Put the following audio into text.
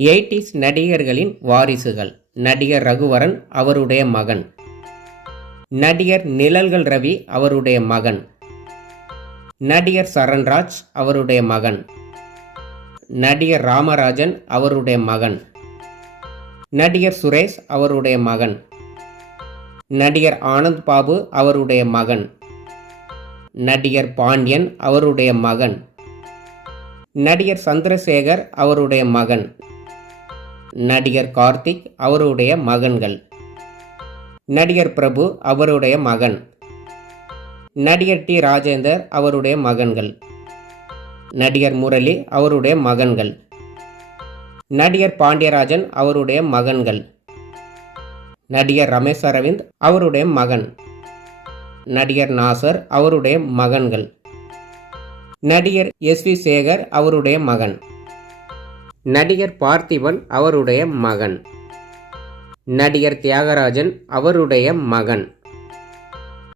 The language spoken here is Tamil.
80s நடிகர்களின் வாரிசுகள். நடிகர் ரகுவரன் அவருடைய மகன். நடிகர் நிழல்கள் ரவி அவருடைய மகன். நடிகர் சரண்ராஜ் அவருடைய மகன். நடிகர் ராமராஜன் அவருடைய மகன். நடிகர் சுரேஷ் அவருடைய மகன். நடிகர் ஆனந்த் பாபு அவருடைய மகன். நடிகர் பாண்டியன் அவருடைய மகன். நடிகர் சந்திரசேகர் அவருடைய மகன். நடிகர் கார்த்திக் அவருடைய மகன்கள். நடிகர் பிரபு அவருடைய மகன். நடிகர் டி ராஜேந்தர் அவருடைய மகன்கள். நடிகர் முரளி அவருடைய மகன்கள். நடிகர் பாண்டியராஜன் அவருடைய மகன்கள். நடிகர் ரமேஷ் அரவிந்த் அவருடைய மகன். நடிகர் நாசர் அவருடைய மகன்கள். நடிகர் எஸ்.வி. சேகர் அவருடைய மகன். நடிகர் பார்த்திபன் அவருடைய மகன். நடிகர் தியாகராஜன் அவருடைய மகன்.